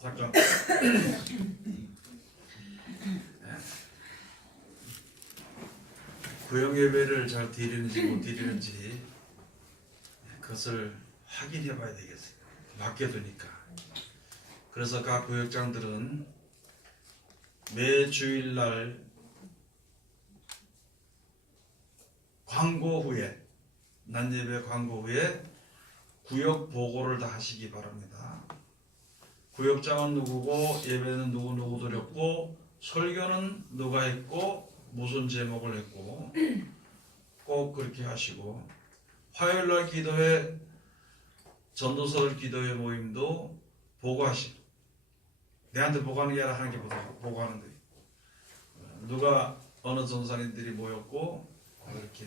잠깐. 구역 예배를 잘 드리는지 못 드리는지 그것을 확인해 봐야 되겠어요. 맡겨두니까. 그래서 각 구역장들은 매 주일날 광고 후에, 낮 예배 광고 후에 구역 보고를 다 하시기 바랍니다. 구역장은 누구고 예배는 누구 드렸고 설교는 누가 했고 무슨 제목을 했고 꼭 그렇게 하시고, 화요일날 기도회, 전도서를 기도회 모임도 보고하시고, 내한테 보고하는 게 아니라 하나님께 보고하는 거예요. 누가 어느 전사님들이 모였고 이렇게.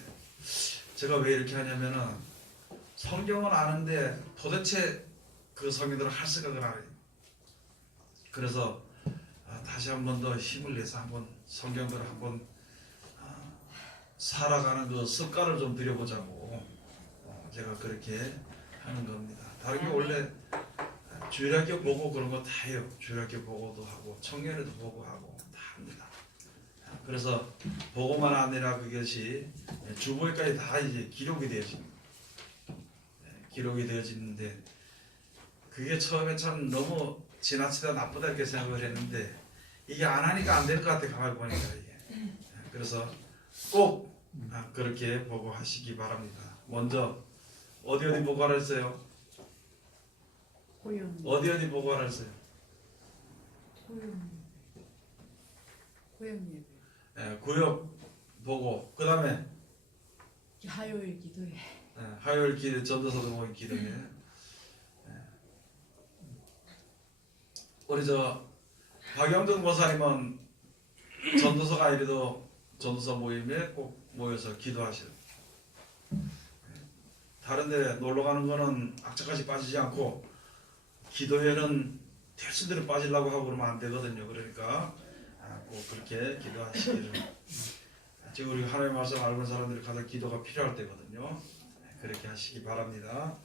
제가 왜 이렇게 하냐면은 성경은 아는데 도대체 그 성경들을 할 생각을 안 해요. 그래서 다시 한 번 더 힘을 내서 한번 성경들을 한번 살아가는 그 습관을 좀 들여보자고 제가 그렇게 하는 겁니다. 다른 게 원래 주일학교 보고 그런 거 다 해요. 주일학교 보고도 하고 청년회도 보고하고 다 합니다. 그래서 보고만 아니라 그것이 주보에까지 다 이제 기록이 되어집니다. 기록이 되어지는데 그게 처음에 참 너무 지나치다 나쁘다 이렇게 생각을 했는데 이게 안 하니까 안 되는 것 같아, 가만히 보니까 이게. 그래서 꼭 그렇게 보고하시기 바랍니다. 먼저 어디 보고하라 했어요? 어디 보고하라 했어요? 고영 예배. 구역 보고, 그 다음에 화요일 기도회. 화요일 기도, 전도서도 모임 기도회. 우리 박영준 목사님은 전도서가 아니라도 전도서 모임에 꼭 모여서 기도하시는. 다른데 놀러 가는 거는 악착같이 빠지지 않고 기도회는 될 수 대로 빠지려고 하고 그러면 안 되거든요. 그러니까 꼭 그렇게 기도하시기를. 지금 우리 하나님의 말씀 알고 있는 사람들이 가장 기도가 필요할 때거든요. 그렇게 하시기 바랍니다.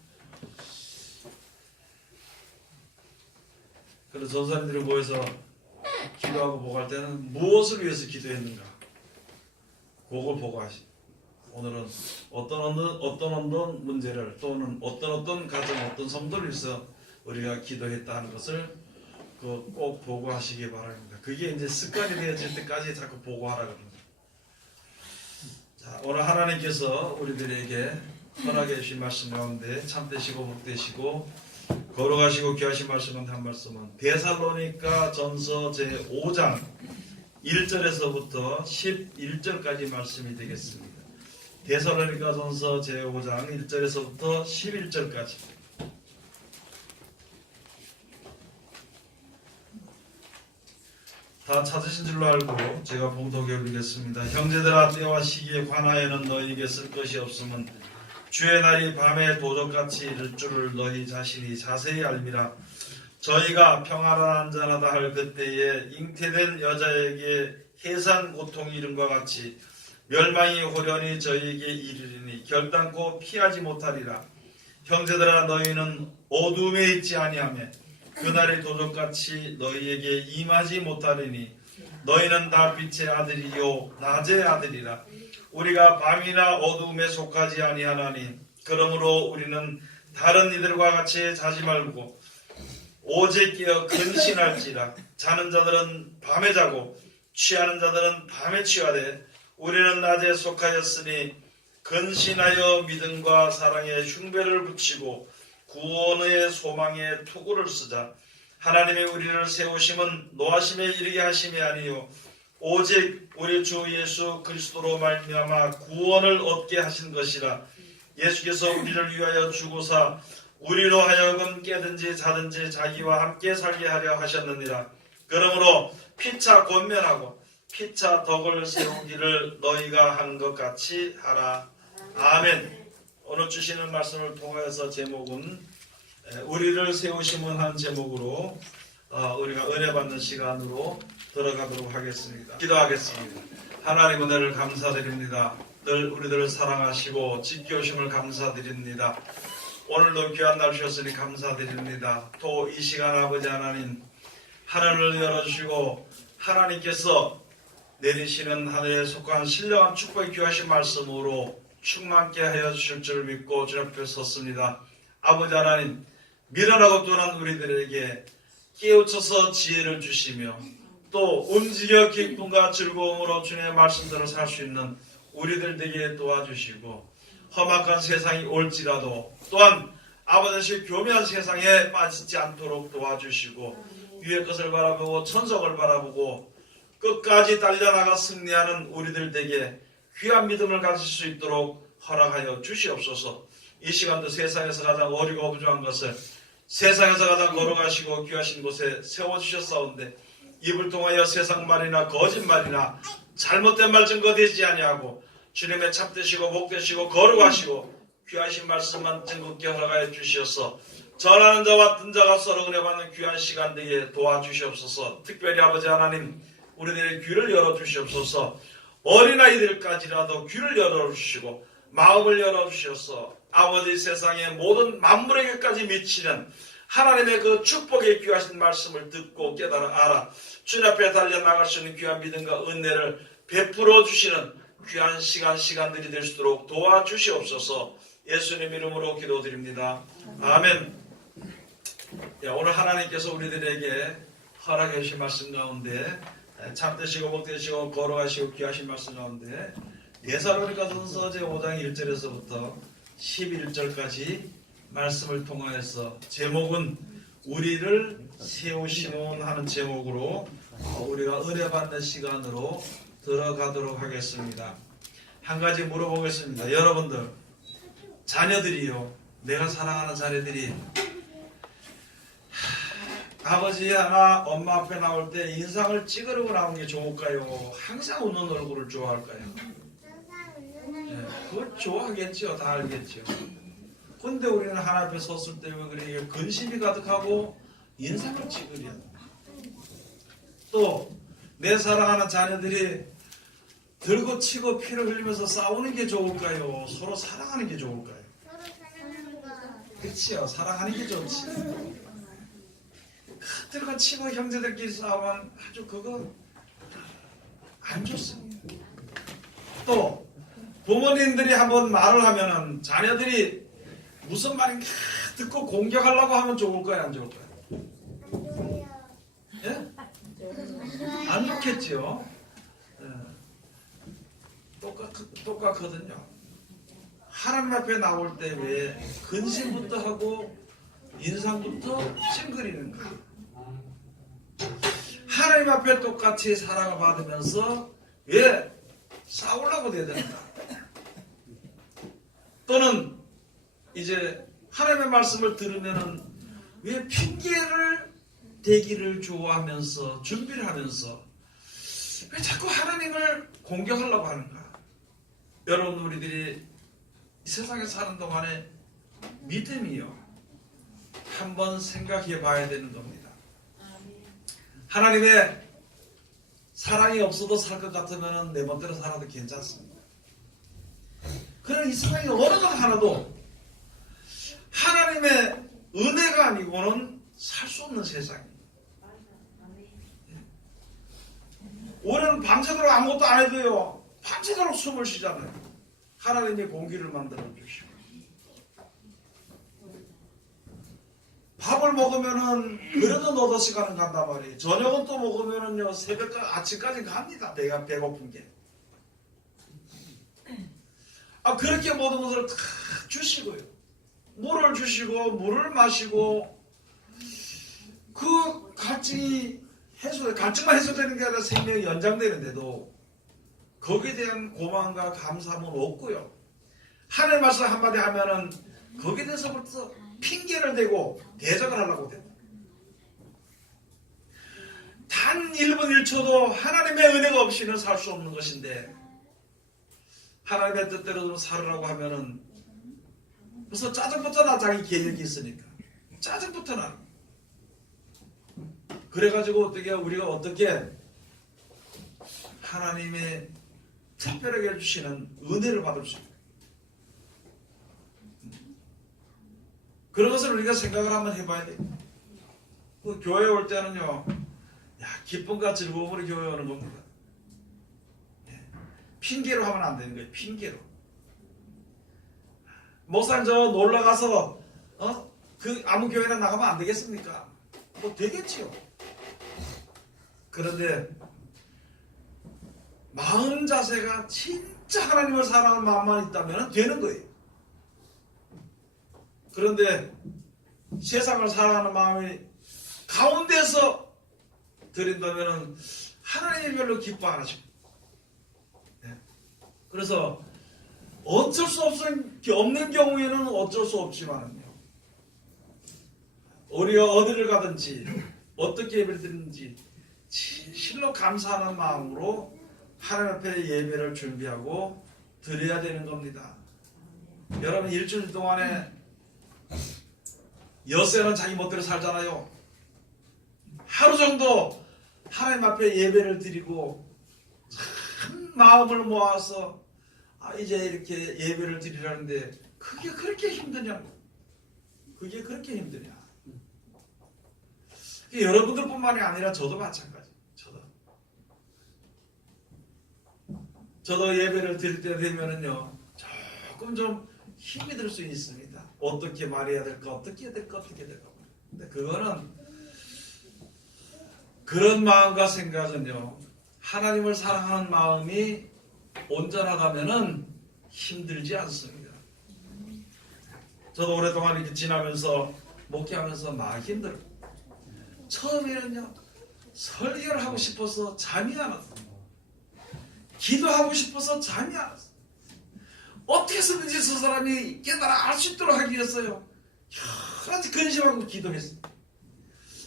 그래서 전사님들이 모여서 기도하고 보고할 때는 무엇을 위해서 기도했는가, 그걸 보고하시. 오늘은 어떤 문제를 또는 어떤 가정, 어떤 성도를 위해서 우리가 기도했다 하는 것을 꼭 보고하시기 바랍니다. 그게 이제 습관이 되어질 때까지 자꾸 보고하라 그럽니다. 자, 오늘 하나님께서 우리들에게 허락해 주신 말씀 가운데 참되시고 복되시고 걸어가시고 귀하신 말씀은 한 말씀은 데살로니가 전서 제5장 1절에서부터 11절까지 말씀이 되겠습니다. 데살로니가 전서 제5장 1절에서부터 11절까지. 다 찾으신 줄로 알고 제가 봉독해 올리겠습니다. 형제들아, 때와 시기에 관하여는 너희에게 쓸 것이 없음은 주의 날이 밤에 도적같이 이를 줄을 너희 자신이 자세히 알미라. 저희가 평화를 안전하다 할 그때에 잉태된 여자에게 해산 고통이 이름과 같이 멸망이 호련히 저희에게 이르리니 결단코 피하지 못하리라. 형제들아, 너희는 어둠에 있지 아니하며 그날의 도적같이 너희에게 임하지 못하리니 너희는 다 빛의 아들이요 낮의 아들이라. 우리가 밤이나 어두움에 속하지 아니하나니 그러므로 우리는 다른 이들과 같이 자지 말고 오직 깨어 근신할지라. 자는 자들은 밤에 자고 취하는 자들은 밤에 취하되 우리는 낮에 속하였으니 근신하여 믿음과 사랑에 흉배를 붙이고 구원의 소망에 투구를 쓰자. 하나님의 우리를 세우심은 노하심에 이르게 하심이 아니요 오직 우리 주 예수 그리스도로 말미암아 구원을 얻게 하신 것이라. 예수께서 우리를 위하여 주고사 우리로 하여금 깨든지 자든지 자기와 함께 살게 하려 하셨느니라. 그러므로 피차 권면하고 피차 덕을 세우기를 너희가 한 것 같이 하라. 아멘. 오늘 주시는 말씀을 통하여서 제목은 우리를 세우심은 한 제목으로 우리가 은혜 받는 시간으로 들어가도록 하겠습니다. 기도하겠습니다. 하나님, 은혜를 감사드립니다. 늘 우리들을 사랑하시고 지켜오심을 감사드립니다. 오늘도 귀한 날 주셨으니 감사드립니다. 또 이 시간 아버지 하나님, 하늘을 열어주시고 하나님께서 내리시는 하늘에 속한 신령한 축복의 귀하신 말씀으로 충만케 하여 주실 줄 믿고 주님 앞에 섰습니다. 아버지 하나님, 미련하고 떠난 우리들에게 깨우쳐서 지혜를 주시며 또 움직여 기쁨과 즐거움으로 주님의 말씀대로 살 수 있는 우리들 되게 도와주시고 험악한 세상이 올지라도 또한 아버지 교묘한 세상에 빠지지 않도록 도와주시고 위의 것을 바라보고 천성을 바라보고 끝까지 달려나가 승리하는 우리들 되게 귀한 믿음을 가질 수 있도록 허락하여 주시옵소서. 이 시간도 세상에서 가장 어리고 부족한 것을 세상에서 가장 걸어가시고 귀하신 곳에 세워주셨사온데 입을 통하여 세상 말이나 거짓말이나 잘못된 말 증거되지 아니하고 주님의 참되시고 복되시고 거룩하시고 귀하신 말씀만 증거케 허락하여 주시옵소서. 전하는 자와 듣는 자가 서로 은혜받는 귀한 시간 되게 도와주시옵소서. 특별히 아버지 하나님 우리들의 귀를 열어주시옵소서. 어린아이들까지라도 귀를 열어주시고 마음을 열어주셔서 아버지 세상의 모든 만물에게까지 미치는 하나님의 그 축복의 귀하신 말씀을 듣고 깨달아 알아 주님 앞에 달려나갈 수 있는 귀한 믿음과 은혜를 베풀어 주시는 귀한 시간들이 될 수 있도록 도와주시옵소서. 예수님 이름으로 기도드립니다. 아멘. 오늘 하나님께서 우리들에게 허락해 주신 말씀 가운데 참되시고 복되시고 거룩하시고 귀하신 말씀 가운데 데살로니가전서 제5장 1절에서부터 11절까지 말씀을 통하여서 제목은 우리를 세우시는 하는 제목으로 우리가 은혜 받는 시간으로 들어가도록 하겠습니다. 한 가지 물어보겠습니다. 여러분들 자녀들이요, 내가 사랑하는 자녀들이 아버지나 엄마 앞에 나올 때 인상을 찌그러고 나오는 게 좋을까요? 항상 웃는 얼굴을 좋아할까요? 그걸 좋아하겠죠. 다 알겠죠. 근데 우리는 하나님 앞에 섰을 때 왜 그래? 근심이 가득하고 인상을 찌그려. 또 내 사랑하는 자녀들이 들고 치고 피를 흘리면서 싸우는 게 좋을까요? 서로 사랑하는 게 좋을까요? 그치요. 사랑하는 게 좋지. 들고 치고 형제들끼리 싸우면 아주 그거 안 좋습니다. 또 부모님들이 한번 말을 하면은 자녀들이 무슨 말인가 듣고 공격하려고 하면 좋을까요? 안 좋을까요? 예? 안 좋겠죠. 예. 똑같거든요. 하나님 앞에 나올 때 왜 근심부터 하고 인상부터 찡그리는가? 하나님 앞에 똑같이 사랑을 받으면서 왜 싸우려고 해야 되는가? 또는 이제 하나님의 말씀을 들으면은 왜 핑계를 대기를 좋아하면서 준비를 하면서 왜 자꾸 하나님을 공격하려고 하는가? 여러분 우리들이 이 세상에 사는 동안에 믿음이요 한번 생각해 봐야 되는 겁니다. 하나님의 사랑이 없어도 살 것 같으면 내 멋대로 살아도 괜찮습니다. 그러나 이 세상에 어느 것 하나도 하나님의 은혜가 아니고는 살 수 없는 세상입니다. 우리는 밤새도록 아무것도 안 해도요 밤새도록 숨을 쉬잖아요. 하나님의 공기를 만들어 주시고 밥을 먹으면은 그래도 너도 시간은 간단 말이에요. 저녁은 또 먹으면은요 새벽까지 아침까지 갑니다. 배가 배고픈 게. 그렇게 모든 것을 다 주시고요. 물을 주시고 물을 마시고 그 갈증이 갈증만 해소되는 게 아니라 생명이 연장되는데도 거기에 대한 고마움과 감사함은 없고요. 하나님 말씀 한마디 하면은 거기에 대해서부터 핑계를 대고 대적을 하려고 된다. 단 1분 1초도 하나님의 은혜가 없이는 살 수 없는 것인데 하나님의 뜻대로 좀 살으라고 하면은 그래서 짜증부터 나 자기 계획이 있으니까 짜증부터 나. 그래가지고 우리가 어떻게 하나님의 특별하게 해주시는 은혜를 받을 수 있는 그런 것을 우리가 생각을 한번 해봐야 돼요. 그 교회 올 때는요 기쁨과 즐거움으로 교회 오는 겁니다. 핑계로 하면 안 되는 거예요. 핑계로. 목사님 저 놀러 가서 그 아무 교회나 나가면 안 되겠습니까? 뭐 되겠지요. 그런데 마음 자세가 진짜 하나님을 사랑하는 마음만 있다면 되는 거예요. 그런데 세상을 사랑하는 마음이 가운데서 드린다면 하나님이 별로 기뻐 안 하시고, 그래서 어쩔 수 없는 경우에는 어쩔 수 없지만은요, 우리가 어디를 가든지 어떻게 예배를 드리는지 진실로 감사하는 마음으로 하나님 앞에 예배를 준비하고 드려야 되는 겁니다. 여러분 일주일 동안에 엿새는 자기 멋대로 살잖아요. 하루 정도 하나님 앞에 예배를 드리고 참 마음을 모아서 이제 이렇게 예배를 드리라는데 그게 그렇게 힘드냐고. 그게 그렇게 힘드냐. 여러분들뿐만이 아니라 저도 마찬가지. 저도 예배를 드릴 때 되면은요, 조금 좀 힘이 들 수 있습니다. 어떻게 말해야 될까, 어떻게 해야 될까. 근데 그거는 그런 마음과 생각은요, 하나님을 사랑하는 마음이 온전하다면은 힘들지 않습니다. 저도 오랫동안 이렇게 지나면서 목회하면서 막 힘들어요. 처음에는요, 설교를 하고 싶어서 잠이 안 왔어요. 기도하고 싶어서 잠이 안 왔어요. 어떻게 해서든지 저 사람이 깨달아 알 수 있도록 하기 위해서요, 여러 가지 근심하고 기도했어요.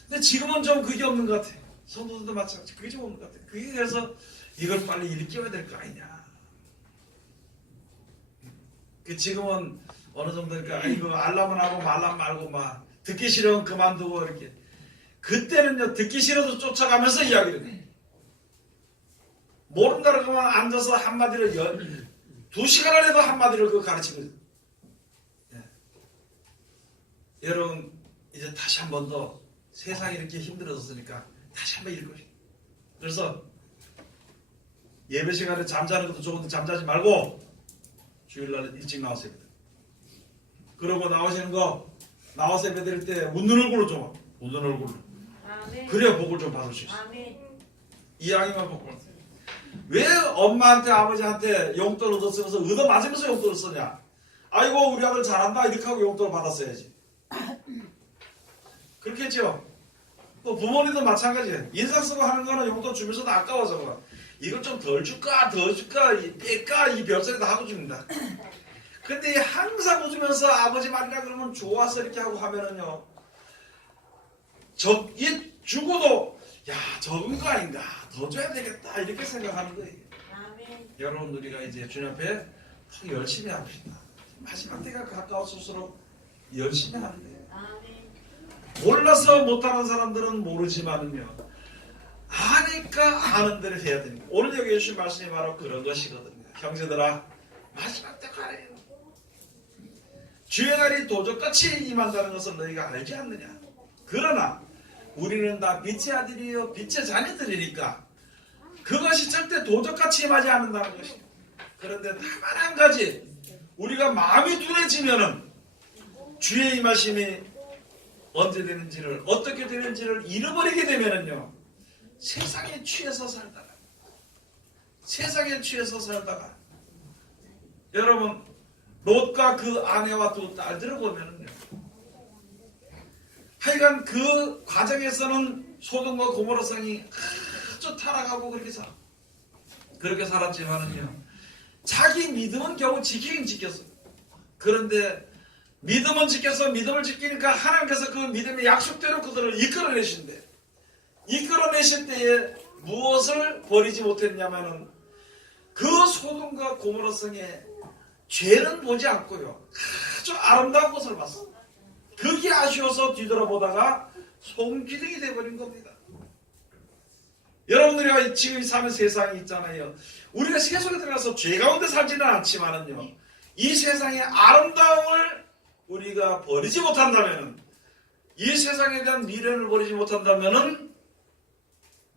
근데 지금은 좀 그게 없는 것 같아요. 성도들도 마찬가지. 그게 좀 없는 것 같아요. 그게 그래서 이걸 빨리 일깨워야 될 거 아니냐. 지금은 어느 정도니까 이거 알람은 하고 말람 말고 막 듣기 싫으면 그만두고 이렇게. 그때는요, 듣기 싫어도 쫓아가면서 이야기를 해요. 모른다고 하면 앉아서 한마디를 2시간을 해도 한마디를 그거 가르치거든요. 여러분 이제 다시 한 번 더 세상이 이렇게 힘들어졌으니까 다시 한 번 읽으세요. 그래서 예배 시간에 잠자는 것도 좋은데 잠자지 말고 주일날 일찍 나와서 예배. 그러고 나오시는 거 나와서 예배 드릴 때 웃는 얼굴로 좀 와. 웃는 얼굴로. 아멘. 그래야 복을 좀 받을 수 있어. 아멘. 이왕이면 복을. 왜 엄마한테 아버지한테 용돈 얻었으면서 얻어맞으면서 용돈을 쓰냐. 아이고 우리 아들 잘한다 이렇게 하고 용돈을 받았어야지. 그렇겠죠. 또 부모님도 마찬가지예요. 인상 쓰고 하는 거는 용돈 주면서도 아까워서 이거 좀 덜 줄까 더 줄까 뺄까 이 별소리 다 하고 줍니다. 근데 항상 웃으면서 아버지 말이라 그러면 좋아서 이렇게 하고 하면은요, 이 죽어도 야 적은 거 아닌가, 더 줘야 되겠다 이렇게 생각하는 거예요. 아멘. 여러분 우리가 이제 주님 앞에 더 열심히 합시다. 마지막 때가 가까워질수록 열심히 하는 거예요. 아멘. 몰라서 못하는 사람들은 모르지만은요, 아니까 아는 대로 해야 됩니다. 오늘 여기 주신 말씀이 바로 그런 것이거든요. 형제들아, 마지막 때가 아니에요. 주의 날이 도적같이 임한다는 것을 너희가 알지 않느냐. 그러나 우리는 다 빛의 아들이요 빛의 자녀들이니까 그것이 절대 도적같이 임하지 않는다는 것이에요. 그런데 다만 한 가지, 우리가 마음이 둔해지면은 주의 임하심이 언제 되는지를, 어떻게 되는지를 잃어버리게 되면은요, 세상에 취해서 살다가 여러분 롯과 그 아내와 두 딸들을 보면은요, 하여간 그 과정에서는 소돔과 고모라 성이 아주 타락하고 그렇게 살았지만은요, 자기 믿음은 겨우 지키긴 지켰어요. 그런데 믿음을 지키니까 하나님께서 그 믿음의 약속대로 그들을 이끌어내실 때에 무엇을 버리지 못했냐면은 그 소돔과 고모라 성의 죄는 보지 않고요, 아주 아름다운 것을 봤어. 그게 아쉬워서 뒤돌아보다가 송기둥이 되어버린 겁니다. 여러분들이 지금 사는 세상이 있잖아요. 우리가 세속에 들어가서 죄 가운데 살지는 않지만은요, 이 세상의 아름다움을 우리가 버리지 못한다면은, 이 세상에 대한 미련을 버리지 못한다면은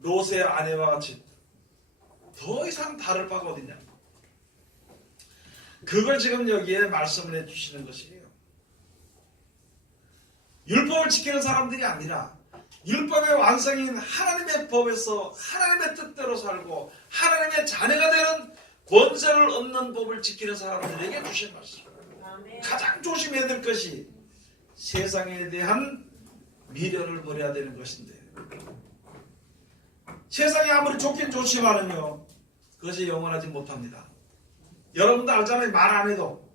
롯의 아내와 같이 더 이상 다를 바가 어디냐. 그걸 지금 여기에 말씀을 해주시는 것이에요. 율법을 지키는 사람들이 아니라 율법의 완성인 하나님의 법에서 하나님의 뜻대로 살고 하나님의 자녀가 되는 권세를 얻는 법을 지키는 사람들에게 주신 말씀. 가장 조심해야 될 것이 세상에 대한 미련을 버려야 되는 것인데, 세상이 아무리 좋긴 좋지만은요, 그것이 영원하지 못합니다. 여러분도 알잖아요. 말 안 해도.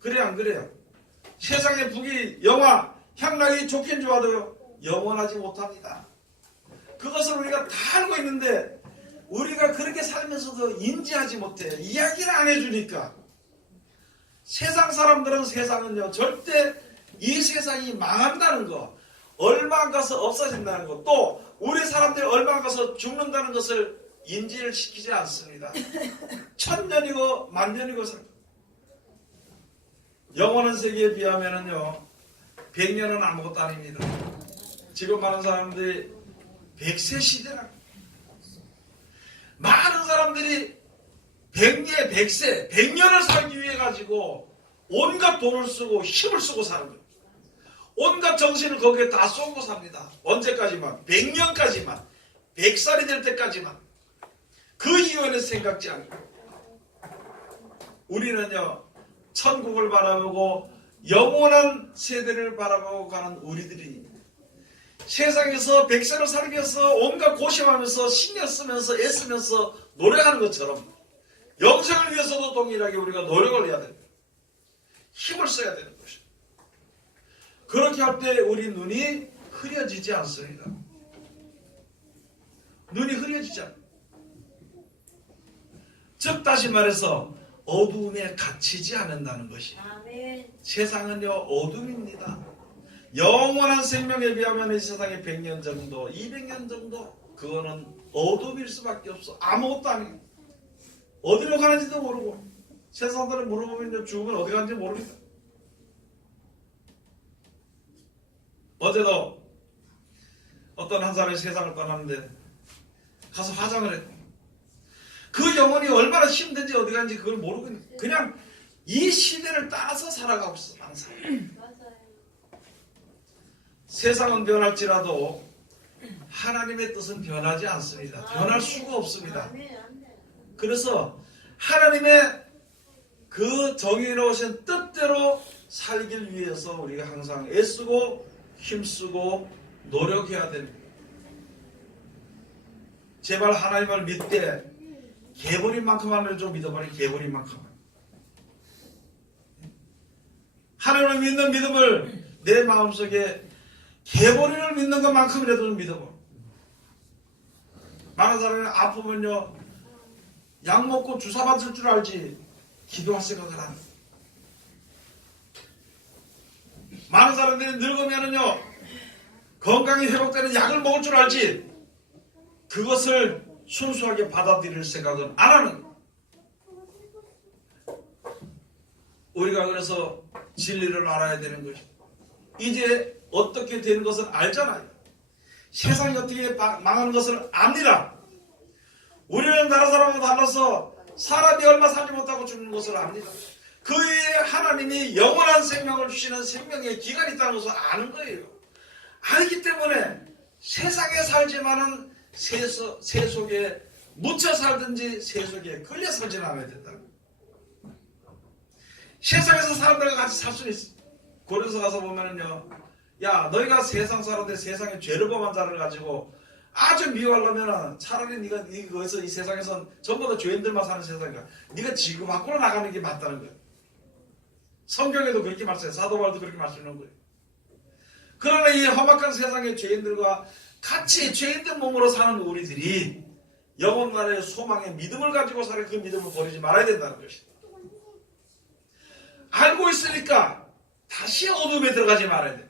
그래요, 안 그래요? 세상의 북이, 영화, 향락이 좋긴 좋아도요, 영원하지 못합니다. 그것을 우리가 다 알고 있는데 우리가 그렇게 살면서도 인지하지 못해요. 이야기를 안 해주니까. 세상 사람들은 세상은요, 절대 이 세상이 망한다는 거, 얼마 안 가서 없어진다는 것, 또 우리 사람들이 얼마 안 가서 죽는다는 것을 인지를 시키지 않습니다. 천년이고 만년이고 영원한 세계에 비하면은요, 100년은 아무것도 아닙니다. 지금 많은 사람들이 100세 시대라. 많은 사람들이 100년, 100세, 100년을 살기 위해 가지고 온갖 돈을 쓰고 힘을 쓰고 사는 거예요. 온갖 정신을 거기에 다 쏟고 삽니다. 언제까지만? 100년까지만. 100살이 될 때까지만. 그 이후에는 생각지 않고. 우리는요, 천국을 바라보고 영원한 세대를 바라보고 가는 우리들이 세상에서 100세를 살기 위해서 온갖 고심하면서 신경 쓰면서 애쓰면서 노력하는 것처럼 영생을 위해서도 동일하게 우리가 노력을 해야 됩니다. 힘을 써야 되는 것입니다. 그렇게 할 때 우리 눈이 흐려지지 않습니다. 눈이 흐려지지 않습니다. 즉 다시 말해서 어두움에 갇히지 않는다는 것이. 아멘. 세상은요, 어둠입니다. 영원한 생명에 비하면 이 세상에 100년 정도, 200년 정도, 그거는 어둠일 수밖에 없어. 아무것도 아니고. 어디로 가는지도 모르고. 세상 사람들 물어보면 죽으면 어디 가는지 모릅니다. 어제도 어떤 한 사람이 세상을 떠났는데 가서 화장을 했다. 그 영혼이 얼마나 힘든지 어디 가는지 그걸 모르고 그냥 이 시대를 따라서 살아가고 있어. 항상. 맞아요. 세상은 변할지라도 하나님의 뜻은 변하지 않습니다. 변할 수가 없습니다. 아멘. 아멘. 그래서 하나님의 그 정의로우신 뜻대로 살길 위해서 우리가 항상 애쓰고 힘쓰고 노력해야 됩니다. 제발 하나님을 믿되 개버린 만큼만 좀 믿어버린 개버린 만큼만. 하나님을 믿는 믿음을 내 마음속에 개버린을 믿는 것만큼이라도 좀 믿어봐. 많은 사람이 아프면요, 약 먹고 주사 맞을 줄 알지 기도할 생각을 안 해. 많은 사람들이 늙으면은요, 건강이 회복되는 약을 먹을 줄 알지 그것을 순수하게 받아들일 생각은 안 하는 거예요. 우리가 그래서 진리를 알아야 되는 것이죠. 이제 어떻게 되는 것을 알잖아요. 세상이 어떻게 망하는 것을 압니다. 우리는 다른 사람과 달라서 사람이 얼마 살지 못하고 죽는 것을 압니다. 그 위에 하나님이 영원한 생명을 주시는 생명의 기간이 있다는 것을 아는 거예요. 알기 때문에 세상에 살지만은 새 속에 묻혀 살든지 새 속에 걸려 살지는 않아야 된다. 세상에서 사람들과 같이 살 수는 있어. 고려서 가서 보면은요, 야, 너희가 세상 사람들 세상에 죄를 범한 자를 가지고 아주 미워하려면 차라리 네가 거기서 이 세상에선 전부 다 죄인들만 사는 세상이니까 네가 지구 밖으로 나가는 게 맞다는 거예요. 성경에도 그렇게 말씀해요. 사도 바울도 그렇게 말씀하는 거예요. 그러나 이 험악한 세상의 죄인들과 같이 죄인들 몸으로 사는 우리들이 영원 나라의 소망의 믿음을 가지고 살아 그 믿음을 버리지 말아야 된다는 것이다. 알고 있으니까 다시 어둠에 들어가지 말아야 돼.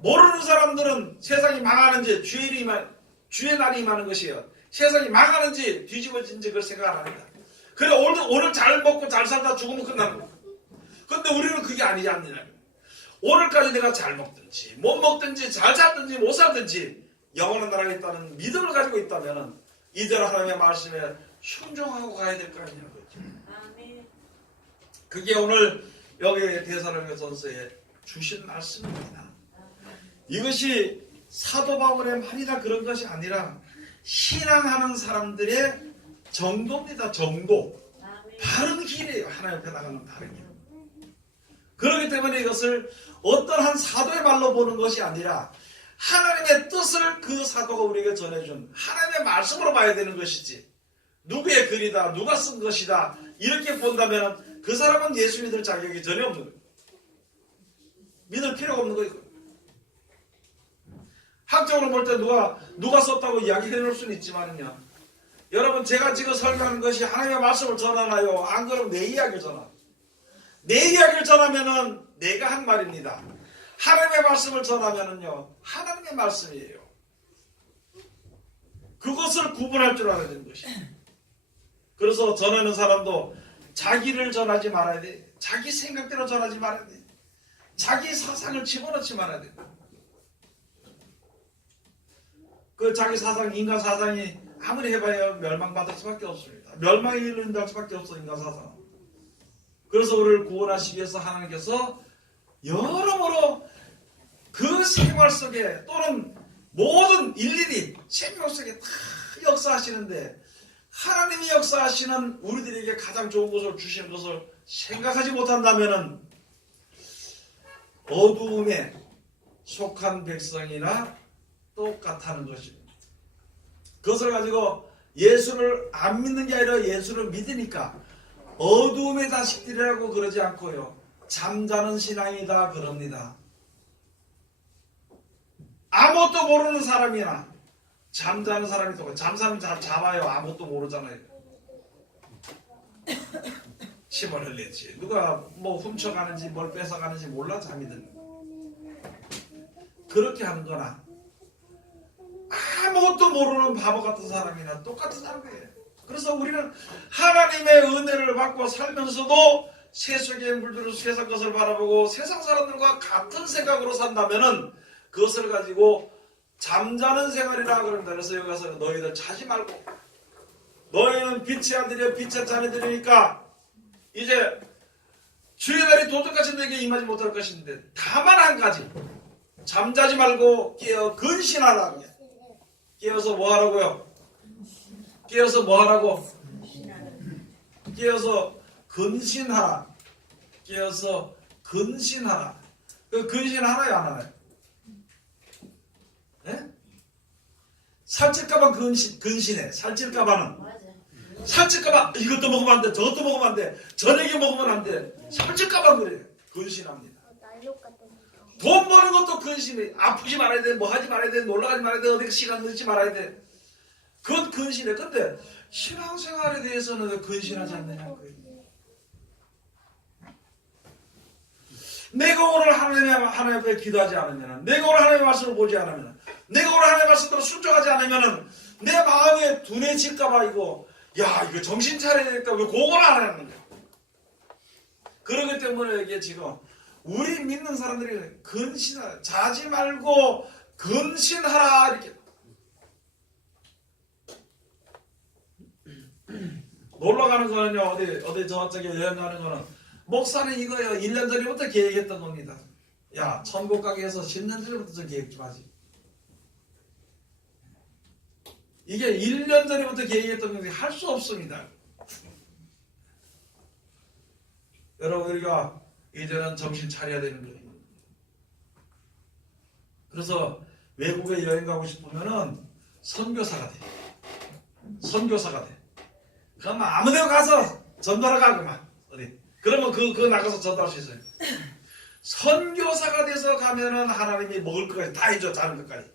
모르는 사람들은 세상이 망하는지 주의 날이 임하는 것이에요. 세상이 망하는지 뒤집어진지 그걸 생각 안 합니다. 그래 오늘 잘 먹고 잘 살다 죽으면 끝나는 거예요. 근데 우리는 그게 아니지 않느냐. 오늘까지 내가 잘 먹든지 못 먹든지 잘 살든지 못 살든지 영원한 나라가 있다는 믿음을 가지고 있다면 이대로 하나님의 말씀에 순종하고 가야 될 거 아니냐고. 아멘. 그게 오늘 여기 데살로니가전서에 주신 말씀입니다. 이것이 사도 바울의 말이라 그런 것이 아니라 신앙하는 사람들의 정도입니다. 정도. 아멘. 바른 길이에요. 하나님 앞에 나가는 바른 길. 그렇기 때문에 이것을 어떤 한 사도의 말로 보는 것이 아니라 하나님의 뜻을 그 사도가 우리에게 전해준 하나님의 말씀으로 봐야 되는 것이지, 누구의 글이다, 누가 쓴 것이다 이렇게 본다면 그 사람은 예수 믿을 자격이 전혀 없는 거예요. 믿을 필요가 없는 거예요. 학적으로 볼 때 누가 썼다고 이야기해 놓을 수는 있지만요, 여러분, 제가 지금 설교하는 것이 하나님의 말씀을 전하나요? 안 그러면 내 이야기를 전하. 내 이야기를 전하면은 내가 한 말입니다. 하나님의 말씀을 전하면은요, 하나님의 말씀이에요. 그것을 구분할 줄 알아야 되는 것이에요. 그래서 전하는 사람도 자기를 전하지 말아야 돼. 자기 생각대로 전하지 말아야 돼. 자기 사상을 집어넣지 말아야 돼. 그 자기 사상, 인간 사상이 아무리 해봐야 멸망받을 수밖에 없습니다. 멸망에 이르는 수밖에 없어, 인간 사상. 그래서 우리를 구원하시기 위해서 하나님께서 여러모로 그 생활 속에 또는 모든 일일이 생명 속에 다 역사하시는데, 하나님이 역사하시는 우리들에게 가장 좋은 것을 주시는 것을 생각하지 못한다면 어두움에 속한 백성이나 똑같다는 것입니다. 그것을 가지고 예수를 안 믿는 게 아니라 예수를 믿으니까 어두움의 자식들이라고 그러지 않고요, 잠자는 신앙이다 그럽니다. 아무것도 모르는 사람이나 잠자는 사람이 똑같아요. 잠자는 사람 잡아요. 아무것도 모르잖아요. 침을 흘렸지. 누가 뭐 훔쳐가는지 뭘 뺏어가는지 몰라 잠이 드는 거. 그렇게 하는 거나 아무것도 모르는 바보 같은 사람이나 똑같은 사람이에요. 그래서 우리는 하나님의 은혜를 받고 살면서도 세속의 물들을 세상 것을 바라보고 세상 사람들과 같은 생각으로 산다면은 그것을 가지고 잠자는 생활이라 그런다. 그래서 여기 가서 너희들 자지 말고, 너희는 빛의 아들이여 빛의 자녀들이니까 이제 주의 날이 도둑같이 너에게 임하지 못할 것인데, 다만 한 가지, 잠자지 말고 깨어 근신하라. 깨어서 뭐 하라고요? 깨어서 뭐 하라고? 깨어서 근신하라. 깨어서 근신하라. 그 근신하나요, 안 하나요? 예? 살찔까봐 근신해. 살찔까봐는. 살찔까봐 이것도 먹으면 안 돼, 저것도 먹으면 안 돼, 저녁에 먹으면 안 돼. 살찔까봐 그래. 근신합니다. 돈 버는 것도 근신해. 아프지 말아야 돼, 뭐 하지 말아야 돼, 놀러 가지 말아야 돼, 어디 시간 늦지 말아야 돼. 그건 근신해. 근데 신앙생활에 대해서는 왜 근신하지 않느냐는 거예요. 내가 오늘 하나님 앞에 기도하지 않으면, 내가 오늘 하나님의 말씀을 보지 않으면, 내가 오늘 하나님의 말씀대로 순종하지 않으면 내 마음에 둔해질까봐 이거 정신 차려야 될까, 왜 그걸 안 하는 거야. 그러기 때문에 이게 지금 우리 믿는 사람들이 근신하라, 자지 말고 근신하라 이렇게. 놀러 가는 거는요, 어디 저쪽에 여행 가는 거는 목사는 이거요 1년 전부터 계획했던 겁니다. 야, 천국 가게 해서 10년 전부터 좀 계획 좀 하지. 이게 1년 전부터 계획했던 건데 할 수 없습니다. 여러분, 우리가 이제는 정신 차려야 되는 거예요. 그래서 외국에 여행 가고 싶으면은 선교사가 돼. 선교사가 돼. 그러면 아무데나 가서 전도하러 가, 그만. 어디. 그러면 그거 나가서 전도할 수 있어요. 선교사가 돼서 가면은 하나님이 먹을 것까지 다 해줘, 자는 것까지.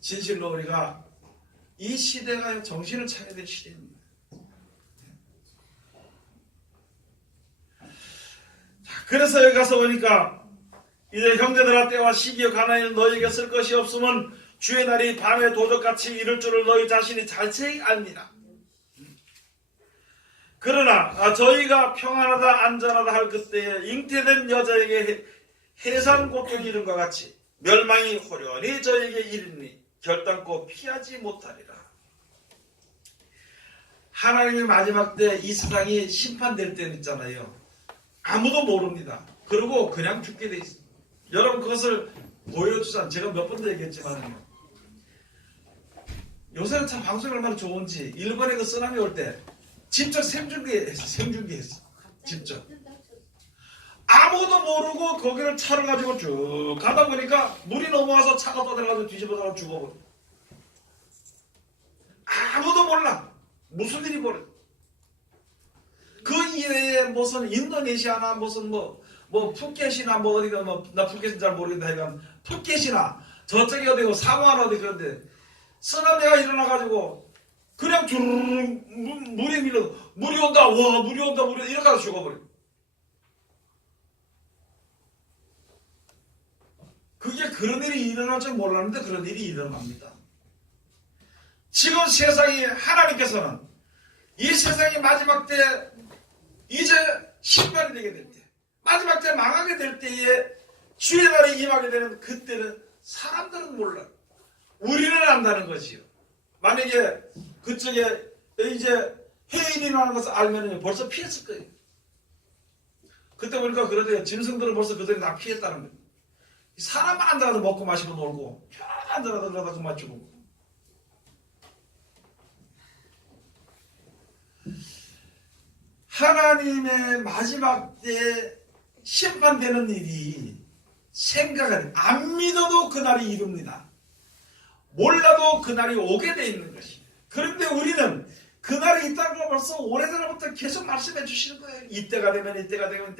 진실로 우리가 이 시대가 정신을 차려야 될 시대입니다. 그래서 여기 가서 보니까 이제 형제들아, 때와 시기에 가나이는 너희에게 쓸 것이 없으면 주의 날이 밤에 도적같이 이를 줄을 너희 자신이 자세히 압니다. 그러나 저희가 평안하다 안전하다 할 그때에 잉태된 여자에게 해산 고통이 이른과 같이 멸망이 호련히 저에게 이르니 결단코 피하지 못하리라. 하나님의 마지막 때 이 세상이 심판될 때는 있잖아요. 아무도 모릅니다. 그리고 그냥 죽게 돼 있습니다. 여러분 그것을 보여주자. 제가 몇 번도 얘기했지만 요새는 참 방송이 얼마나 좋은지 일본에 그 쓰나미 올 때 직접 생중계했어. 직접. 아무도 모르고 거기를 차를 가지고 쭉 가다 보니까 물이 넘어와서 차가 떠들어가지고 뒤집어져서 죽어버려. 아무도 몰라. 무슨 일이 벌어져. 그 이외에 무슨 인도네시아나 무슨 뭐 푸켓이나 뭐 어디가 나 푸켓은 잘 모르겠다 하여간 푸켓이나 저쪽이 어디고 사모안 어디 그런데 쓰나미가 일어나가지고 그냥 주르륵 물이 밀려 물이 온다 와 물이 온다 이렇게 해서 죽어버려. 그게 그런 일이 일어날 줄 몰랐는데 그런 일이 일어납니다. 지금 세상이 하나님께서는 이 세상이 마지막 때 이제 심판이 되게 될 때 마지막 때 망하게 될 때에 주의 날이 임하게 되는 그때는 사람들은 몰라요. 우리는 안다는 것이요. 만약에 그쪽에 이제 해일이 일어나는 것을 알면 벌써 피했을 거예요. 그때 보니까 그러대요. 짐승들은 벌써 그들이 다 피했다는 거예요. 사람만 앉아서 먹고 마시고 놀고 편안히 앉아서 그러다 그만 죽고. 하나님의 마지막 때 심판되는 일이 생각을 안 믿어도 그날이 이룹니다. 몰라도 그날이 오게 돼 있는 것입니다. 그런데 우리는 그날이 있다는 걸 벌써 오래전부터 계속 말씀해 주시는 거예요. 이때가 되면 이때가 되면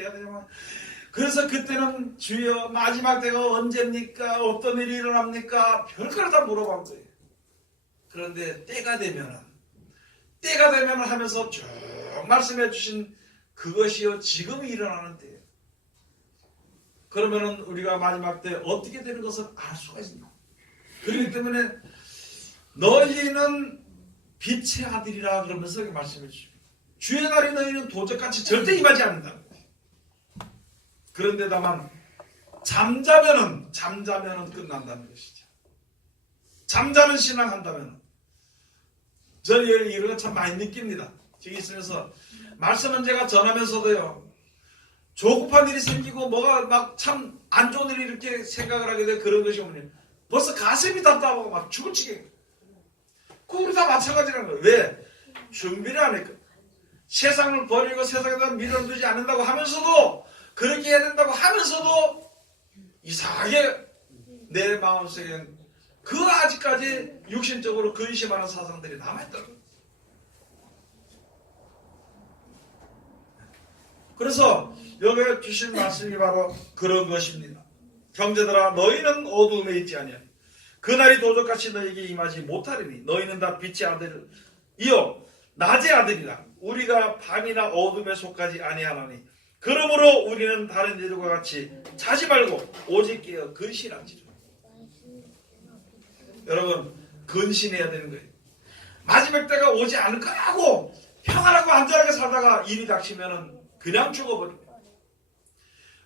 그래서 그때는 주여 마지막 때가 언제입니까? 어떤 일이 일어납니까? 별걸 다 물어본 거예요. 그런데 때가 되면 하면서 쭉 말씀해 주신 그것이요 지금 일어나는 때예요. 그러면은 우리가 마지막 때 어떻게 되는 것을 알 수가 있습니다. 그렇기 때문에 너희는 빛의 아들이라 그러면서 이렇게 말씀해 주십니다. 주의 날이 너희는 도적같이 절대 임하지 않는다. 그런데 다만 잠자면은 끝난다는 것이죠. 잠자는 신앙한다면 저는 이런 거 참 많이 느낍니다. 저기 있으면서 말씀은 제가 전하면서도요. 조급한 일이 생기고 뭐가 막 참 안 좋은 일이 이렇게 생각을 하게 돼 그런 것이 오면 벌써 가슴이 답답하고 막 죽을 지게. 그 우리 다 마찬가지라는 거예요. 왜? 준비를 안 했거든. 세상을 버리고 세상에다 밀어두지 않는다고 하면서도 그렇게 해야 된다고 하면서도 이상하게 내 마음속엔 그 아직까지 육신적으로 근심하는 사상들이 남아있더라고요. 그래서 여기 주신 말씀이 바로 그런 것입니다. 형제들아 너희는 어두움에 있지 아니하니 그날이 도적같이 너희에게 임하지 못하리니 너희는 다 빛의 아들이요 낮의 아들이라 우리가 밤이나 어둠에 속하지 아니하나니 그러므로 우리는 다른 이들과 같이 자지 말고 오직 깨어 근신하지라. 여러분 근신해야 되는 거예요. 마지막 때가 오지 않을 거라고 평안하고 안전하게 살다가 일이 닥치면은 그냥 죽어버립니다.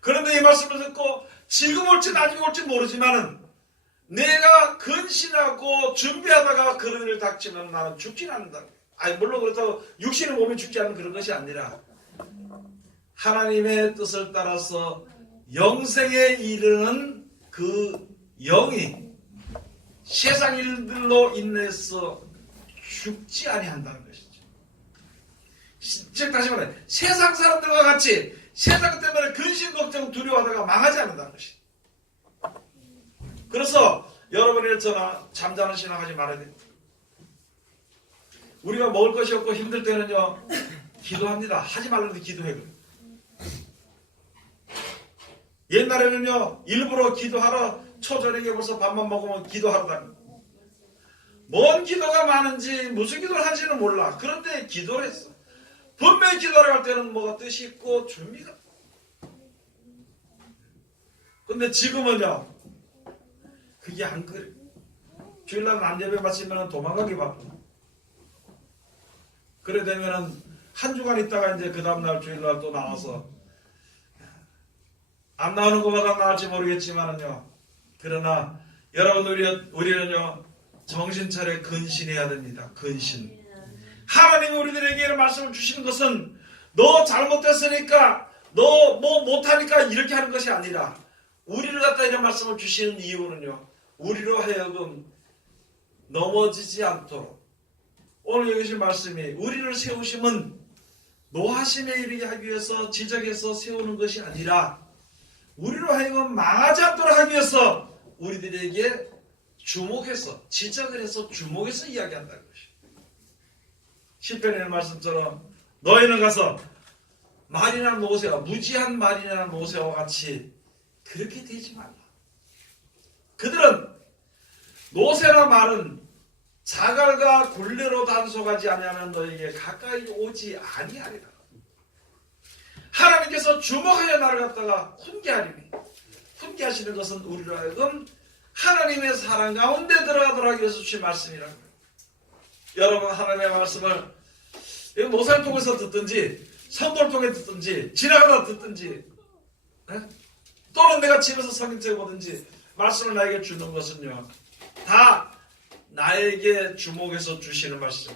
그런데 이 말씀을 듣고 지금 올지 나중에 올지 모르지만은 내가 근신하고 준비하다가 그런 일을 닥치면 나는 죽진 않는다. 아니 물론 그렇다고 육신의 몸이 죽지 않는 그런 것이 아니라 하나님의 뜻을 따라서 영생에 이르는 그 영이 세상 일들로 인해서 죽지 아니한다는 것이죠. 즉 다시 말해 세상 사람들과 같이 세상 때문에 근심 걱정 두려워하다가 망하지 않는다는 것이죠. 그래서 여러분이 저나 잠자는 신앙하지 말아야 됩니다. 우리가 먹을 것이 없고 힘들 때는요 기도합니다. 하지 말라도 기도해요. 옛날에는요 일부러 기도하러 초저녁에 벌써 밥만 먹으면 기도하러 뭔 기도가 많은지 무슨 기도를 하는지는 몰라. 그런데 기도를 했어. 분명히 기도를 할 때는 뭐가 뜻이 있고 준비가. 근데 지금은요 그게 안 그래. 주일날 안 예배 마치면 도망가기 바빠. 그래 되면은 한 주간 있다가 이제 그 다음날 주일날 또 나와서 안 나오는 것보다 나을지 모르겠지만은요. 그러나 여러분 우리는요 정신 차려 근신해야 됩니다. 근신. 하나님이 우리들에게 말씀을 주시는 것은 너 잘못됐으니까 너 뭐 못하니까 이렇게 하는 것이 아니라 우리를 갖다 이런 말씀을 주시는 이유는요. 우리로 하여금 넘어지지 않도록 오늘 여기 계신 말씀이 우리를 세우심은 노하심에 이르게 하기 위해서 지적해서 세우는 것이 아니라 우리로 하여금 망하지 않도록 하기 위해서 우리들에게 주목해서 지적을 해서 주목해서 이야기한다는 것이에요. 시편의 말씀처럼 너희는 가서 말이나 노새와 무지한 말이나 노새와 같이 그렇게 되지 말라. 그들은 노새나 말은 자갈과 굴레로 단속하지 아니하는 너에게 가까이 오지 아니하리라. 하나님께서 주목하여 나를 갖다가 훈계하리니 훈계하시는 것은 우리로 하여금 하나님의 사랑 가운데 들어가도록 하기 위해서 주신 말씀이라고요. 여러분 하나님의 말씀을 노사를 통해서 듣든지 성도를 통해 듣든지 지나가다 듣든지 또는 내가 집에서 성경책 보든지 말씀을 나에게 주는 것은요 다 나에게 주목해서 주시는 말씀,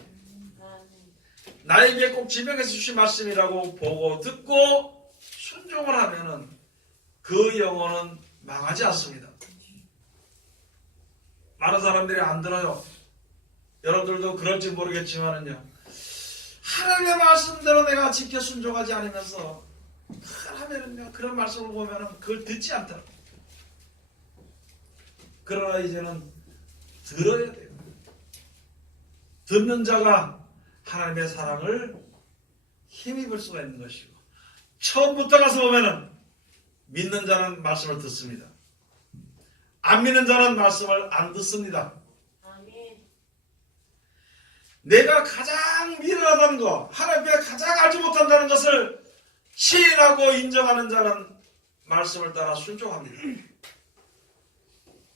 나에게 꼭 지명해서 주신 말씀이라고 보고 듣고 순종을 하면은 그 영혼은 망하지 않습니다. 많은 사람들이 안 들어요. 여러분들도 그럴지 모르겠지만은요 하나님의 말씀대로 내가 지켜 순종하지 않으면서 하면은요 그런 말씀을 보면은 그걸 듣지 않더라. 그러나 이제는 들어야 돼요. 듣는 자가 하나님의 사랑을 힘입을 수가 있는 것이고 처음부터 가서 보면은 믿는 자는 말씀을 듣습니다. 안 믿는 자는 말씀을 안 듣습니다. 내가 가장 미련하다는 것, 하나님께 가장 알지 못한다는 것을 시인하고 인정하는 자는 말씀을 따라 순종합니다.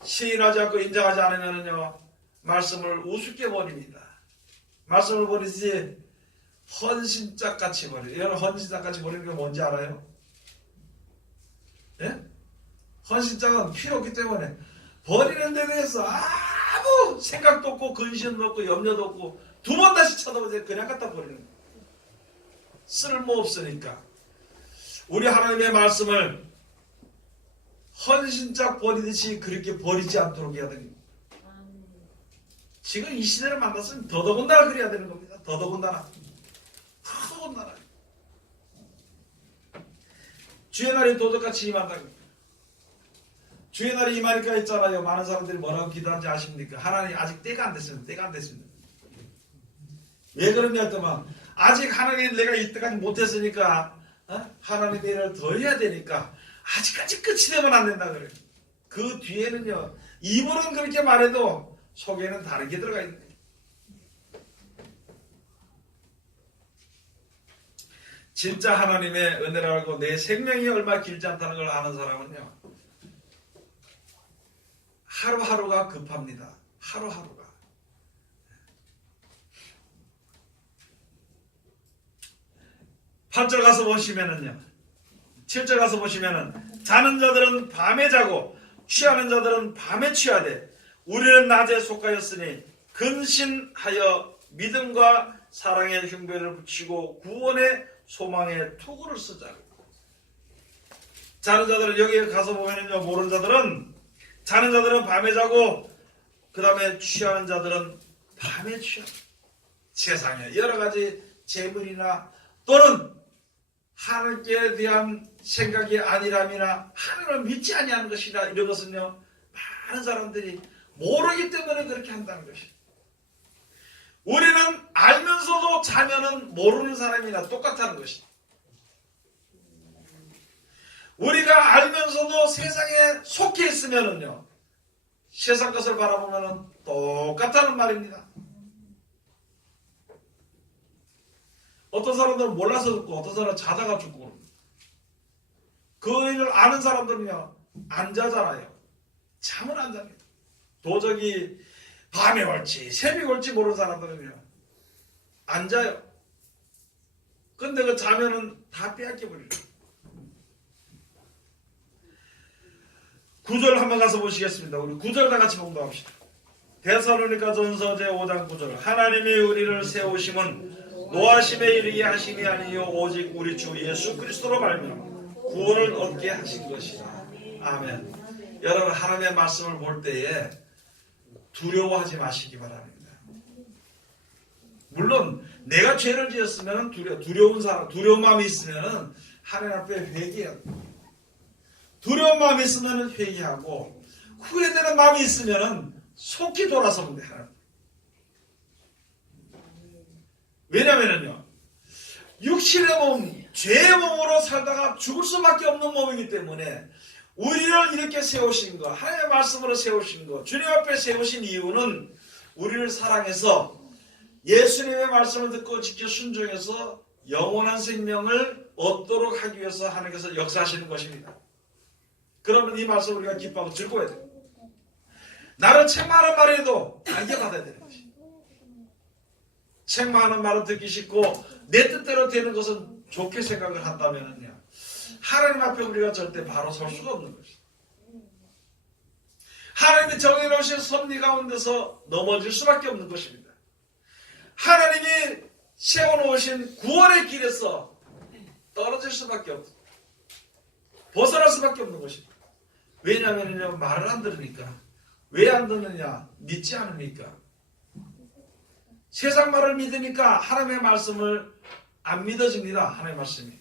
시인하지 않고 인정하지 않으면요 말씀을 우습게 버립니다. 말씀을 버리지 헌신짝같이 버려요. 여러분 헌신짝같이 버리는 게 뭔지 알아요? 예? 헌신짝은 필요 없기 때문에 버리는 데 대해서 아무 생각도 없고 근심도 없고 염려도 없고 두 번 다시 쳐다보지 그냥 갖다 버리는 거예요. 쓸모없으니까. 우리 하나님의 말씀을 헌신짝 버리듯이 그렇게 버리지 않도록 해야 됩니다. 지금 이 시대를 만났으면 더더군다나 그래야 되는 겁니다. 더더군다나. 주의 날이 도덕같이 임한다는 겁니다. 주의 날이 임하니까 있잖아요. 많은 사람들이 뭐라고 기도하는지 아십니까? 하나님 아직 때가 안 됐습니다. 때가 안 됐습니다. 왜 그러냐 했더만 아직 하나님 내가 이때까지 못했으니까 하나님의 일을 더 해야 되니까 아직까지 끝이 되면 안 된다 그래요. 그 뒤에는요 입으로는 그렇게 말해도 속에는 다르게 들어가 있는 거예요. 진짜 하나님의 은혜를 알고 내 생명이 얼마 길지 않다는 걸 아는 사람은요 하루하루가 급합니다. 하루하루가. 8절 가서 보시면은요 7절 가서 보시면은 자는 자들은 밤에 자고 취하는 자들은 밤에 취하되 우리는 낮에 속하였으니 근신하여 믿음과 사랑의 흉배를 붙이고 구원의 소망의 투구를 쓰자. 자는 자들은 여기에 가서 보면은요 모르는 자들은 자는 자들은 밤에 자고 그 다음에 취하는 자들은 밤에 취하. 세상에 여러 가지 재물이나 또는 하나님께 대한 생각이 아니람이나 하나님을 믿지 아니하는 것이나 이런 것은요 많은 사람들이 모르기 때문에 그렇게 한다는 것이에요. 우리는 알면서도 자면은 모르는 사람이나 똑같다는 것이에요. 우리가 알면서도 세상에 속해 있으면은요 세상 것을 바라보면은 똑같다는 말입니다. 어떤 사람들은 몰라서 죽고 어떤 사람은 자다가 죽고 그 일을 아는 사람들은요 안 자잖아요. 잠을 안 잡니다. 도저히 밤에 올지 새벽에 올지 모르는 사람들은요 안 자요. 근데 그 자면은 다 빼앗겨 버려요. 9절 한번 가서 보시겠습니다. 우리 9절 다 같이 봉독합시다. 데살로니가전서 제5장 9절. 하나님이 우리를 세우심은 노하심에 이르게 하심이 아니요 오직 우리 주 예수 그리스도로 말미암아 구원을 얻게 하신 것이다. 아멘. 여러분, 하나님의 말씀을 볼 때에 두려워하지 마시기 바랍니다. 물론 내가 죄를 지었으면 두려운 마음이 있으면 하나님 앞에 회개해야 돼. 두려운 마음이 있으면 회개하고 후회되는 마음이 있으면 속히 돌아서면 돼. 왜냐면요, 육신의 몸, 죄의 몸으로 살다가 죽을 수밖에 없는 몸이기 때문에 우리를 이렇게 세우신 거, 하나님의 말씀으로 세우신 거, 주님 앞에 세우신 이유는 우리를 사랑해서 예수님의 말씀을 듣고 지켜 순종해서 영원한 생명을 얻도록 하기 위해서 하나님께서 역사하시는 것입니다. 그러면 이 말씀 우리가 기뻐하고 즐거워야 돼요. 나를 책망하는 말에도 알게 받아야 되는 것입니다. 책망하는 말을 듣기 싫고 내 뜻대로 되는 것은 좋게 생각을 한다면요, 하나님 앞에 우리가 절대 바로 설 수가 없는 것입니다. 하나님이 정해놓으신 섭리 가운데서 넘어질 수밖에 없는 것입니다. 하나님이 세워놓으신 구원의 길에서 떨어질 수밖에 없고 벗어날 수밖에 없는 것입니다. 왜냐하면 말을 안 들으니까. 왜 안 듣느냐? 믿지 않으니까. 세상 말을 믿으니까 하나님의 말씀을 안 믿어집니다. 하나님의 말씀이.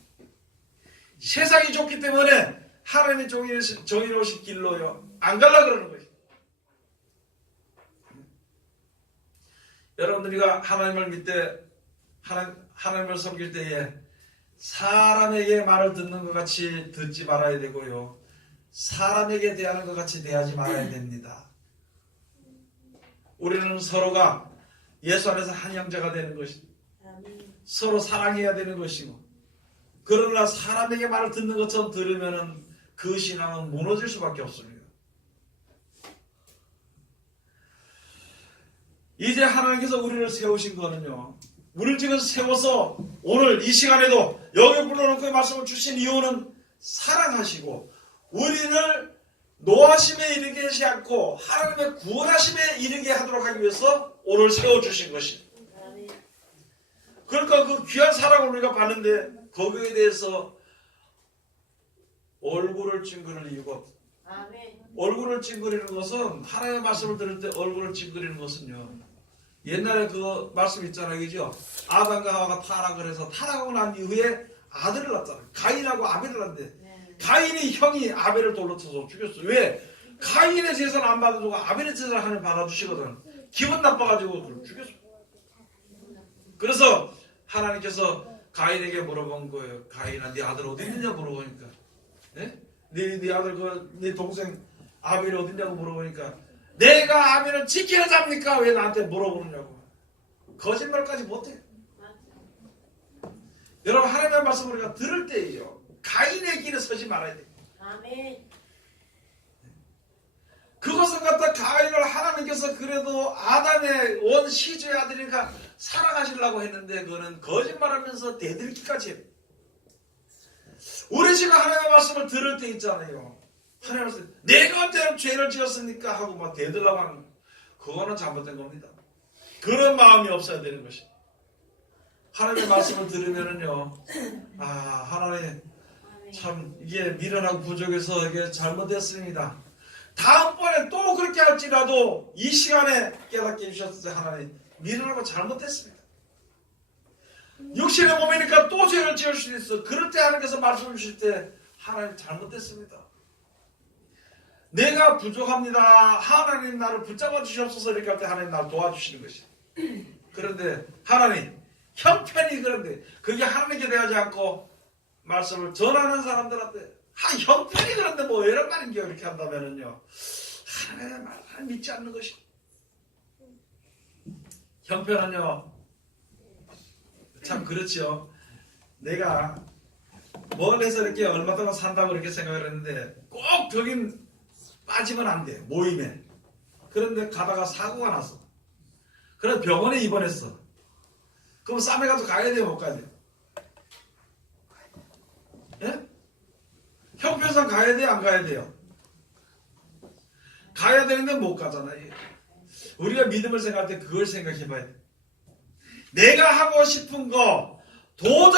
세상이 좋기 때문에 하나님이 정해놓으신 길로요 안 가려고 그러는 거예요. 여러분들이가 하나님을 믿되 하나님을 섬길 때에 사람에게 말을 듣는 것 같이 듣지 말아야 되고요, 사람에게 대하는 것 같이 대하지 말아야 됩니다. 우리는 서로가 예수 안에서 한 형제가 되는 것이고 서로 사랑해야 되는 것이고, 그러나 사람에게 말을 듣는 것처럼 들으면 그 신앙은 무너질 수밖에 없습니다. 이제 하나님께서 우리를 세우신 거는요, 우리를 지금 세워서 오늘 이 시간에도 여기 불러놓고 이 말씀을 주신 이유는 사랑하시고 우리를 노하심에 이르게 하지 않고 하나님의 구원하심에 이르게 하도록 하기 위해서 오늘 세워주신 것입니다. 그러니까 그 귀한 사랑을 우리가 받는데 거기에 대해서 얼굴을 찡그릴 이유가 없어요. 얼굴을 찡그리는 것은, 하나님의 말씀을 들을 때 얼굴을 찡그리는 것은요, 옛날에 그 말씀 있잖아요, 그죠? 아담과 하와가 타락을 해서 타락하고 난 이후에 아들을 낳았잖아요. 가인하고 아벨을 낳는데 가인의 형이 아벨을 돌로 쳐서 죽였어요. 왜? 가인의 제사를 안 받아주고 아벨의 제사를 하나님 받아주시거든. 기분 나빠가지고 그걸 죽였어요. 그래서 하나님께서 가인에게 물어본 거예요. 가인아, 네 아들 어디 있느냐 물어보니까, 네 아들 네 동생 아벨이 어디 있냐고 물어보니까, 내가 아벨을 지켜야 잡니까? 왜 나한테 물어보느냐고. 거짓말까지 못해. 여러분, 하나님의 말씀 우리가 들을 때요, 가인의 길에 서지 말아야 돼요. 아멘. 그것을 갖다 가인을 하나님께서 그래도 아담의 원 시주의 아들이니까 사랑하시려고 했는데 그거는 거짓말하면서 대들기까지 해요. 우리 지금 하나님의 말씀을 들을 때 있잖아요, 하나님의 말씀, 내가 언제 죄를 지었습니까? 하고 막 대들라고 하는 거예요. 그거는 잘못된 겁니다. 그런 마음이 없어야 되는 것입니다. 하나님의 말씀을 들으면은요, 하나님 참 이게 미련하고 부족해서 이게 잘못됐습니다. 다음번에 또 그렇게 할지라도 이 시간에 깨닫게 해주셨어요. 하나님, 미련하고 잘못됐습니다. 육신의 몸이니까 또 죄를 지을 수 있어. 그럴 때 하나님께서 말씀 주실 때, 하나님 잘못됐습니다. 내가 부족합니다. 하나님 나를 붙잡아 주시옵소서. 이렇게 할 때 하나님 나를 도와주시는 것이에요. 그런데 하나님, 형편이 그런데 그게 하나님께 대하지 않고 말씀을 전하는 사람들한테, 형편이 그런데 뭐 이런 말인겨 이렇게 한다면은요, 하나님의 말을 믿지 않는 것이. 형편은요, 참 그렇죠. 내가 뭘 해서 이렇게 얼마 동안 산다고 이렇게 생각을 했는데 꼭 저긴 빠지면 안 돼, 모임에. 그런데 가다가 사고가 났어. 그래서 병원에 입원했어. 그럼 쌈에 가서 가야 돼요, 못 가야 돼요? 예? 형편상 가야 돼요, 안 가야 돼요? 가야 되는데 못 가잖아요. 우리가 믿음을 생각할 때 그걸 생각해 봐야 돼. 내가 하고 싶은 거 도저히